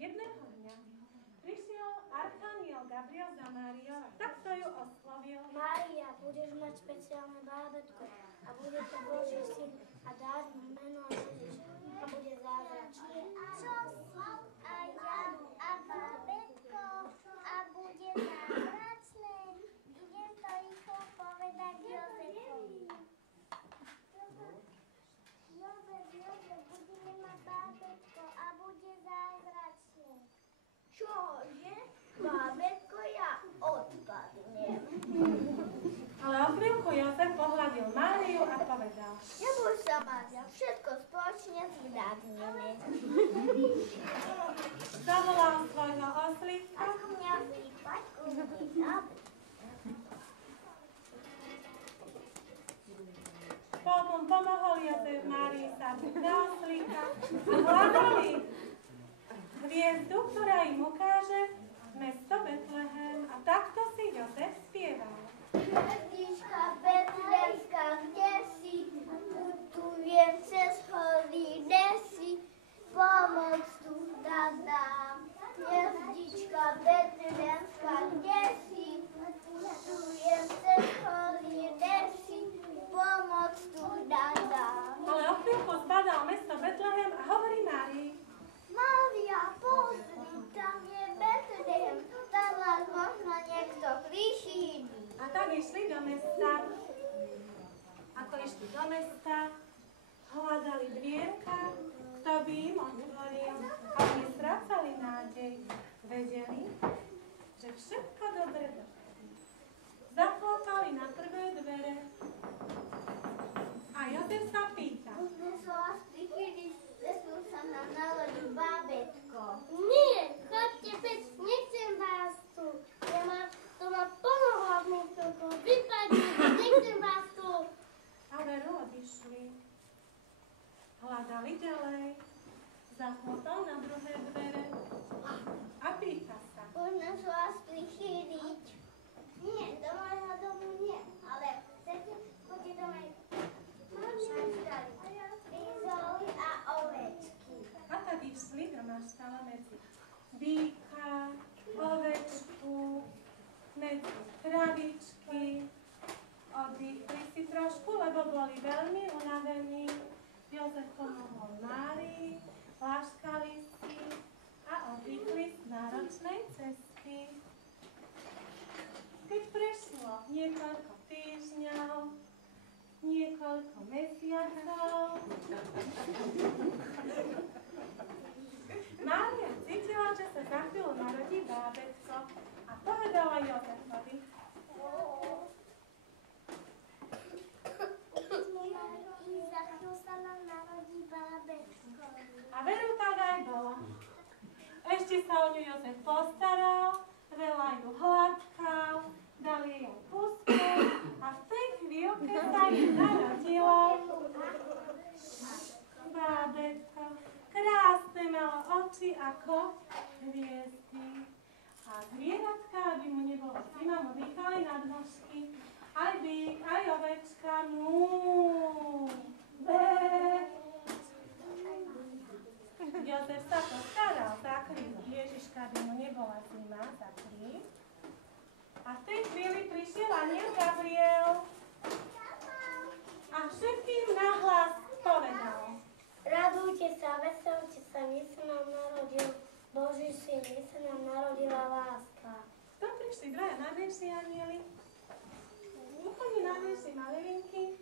Jedného dňa prišiel archaniel Gabriel za Máriou a takto ju oslovil. Mária, budeš mať špeciálne bábätko a bude to Boží syn a dáš mu meno Ježiš a bude zázračný. Čo som a ja a bábätko a bude zázračné. Idem to rýchlo povedať Jozefovi. Jozef, budeme mať bábätko a bude zázračné. Čože? Bábätko, ja odpadnem. Ale o chvíľku Jozef pohľadil Máriu a povedal: Neboj sa, Mária, všetko spoločne zvládneme. Zavolal svojho oslíka. Ako mňa vypať, Potom pomohol Jozef Márii sadnúť na oslíka a hľadali hviezdu, ktorá im ukáže mesto Betlehem. A takto si Jozef spieval. Hviezdička betlehemská, kde si? Putujem cez hory, nesí, pomoc tu dám. Hviezdička betlehemská, kde si? Putujem cez hory, nesí, pomoc tu dám. Ale o chvíľku zbadal mesto Betlehem a hovorí Márii: Mária, pozri, tam je Betlehem, tam vás možno niekto prišíni. A tak išli do mesta. Ako išli do mesta, hľadali dvierka, kto by im otvoril. A oni strácali nádej. Vedeli, že všetko dobre dopadne. Zaklopali na prvé dvere. A Jozef sa pýta: Sme sa vás prichýliť, že sa nám narodí bábätko. Nie, chodte preč, nechcem vás tu. To má plno hlavných tokov. Vypadnite, nechcem vás tu. Ale odišli. Hľadali ďalej. Zaklopal na druhé dvere. A pýta sa: Môžeme sa vás prichýliť. Nie, do môjho domu nie, ale chcete, poďte do mojej. Bizoly a ovečky. A tak išli do maštala medzi býka, ovečku, medzi kravičky. Oddychli si trošku, lebo boli veľmi unavení. Jozef pomohol Márii, láškali si a oddychli z náročnej cesty. Keď prešlo niekoľko týždňov, niekoľko mesiacov, Mária cítila, že sa za chvíľu narodí bábätko a povedala Jozefovi: Za chvíľu sa nám narodí bábätko. A veru tak aj bolo. Ešte sa o ňu Jozef postaral, veľa ju hladkal, dal jej aj puspel a v tej chvíľke sa jej narodilo bábätko. Krásne malo oči ako hviezdy. A zvieratka, aby mu nebolo zima, mu dýchali nad nožky. Aj býk, aj ovečka, mú, bé. Jozef sa postaral, zakryl Ježiška, aby mu nebola zima, zakryl. A v tej chvíli prišiel anjel Gabriel a všetkým nahlas povedal: Radujte sa, veselte sa, mi sa nám narodil Boží syn, mi sa nám narodila láska. Tam prišli dvaja najmenší anjeli, úplne najmenší malilinky,